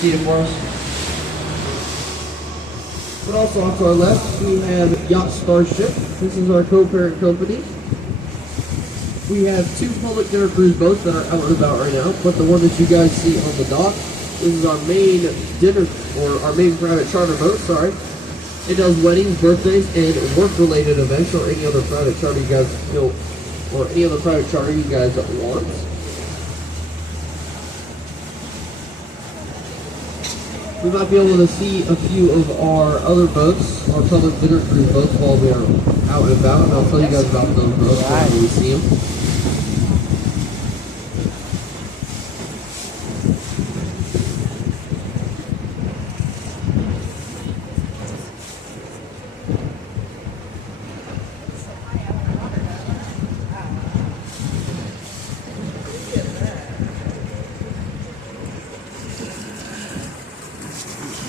see it for us. But also off to our left, we have Yacht Starship. This is our co-parent company. We have two public dinner cruise boats that are out and about right now, but the one that you guys see on the dock, this is our main dinner, or our main private charter boat, sorry. It does weddings, birthdays, and work-related events, or any other private charter you guys feel, or any other private charter you guys want. We might be able to see a few of our other boats, our public dinner cruise boats, while we are out and about, and I'll tell you guys about those boats when we see them.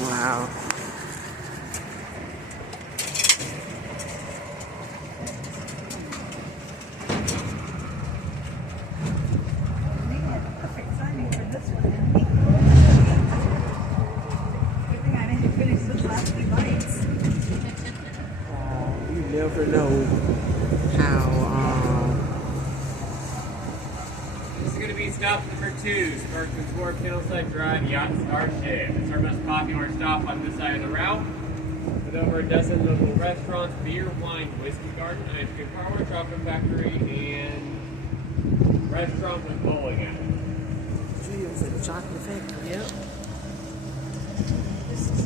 Wow. Perfect timing for this one. Good thing I didn't finish those last few bites. You never know how, This is going to be stop number 2, Sparkman's Wharf, Candleside Drive, Yacht Starship. It's our most popular stop on this side of the route, with over a dozen local restaurants, beer, wine, whiskey garden, ice cream parlor, chocolate factory, and restaurant with bowling alley. Julius at the chocolate factory. This is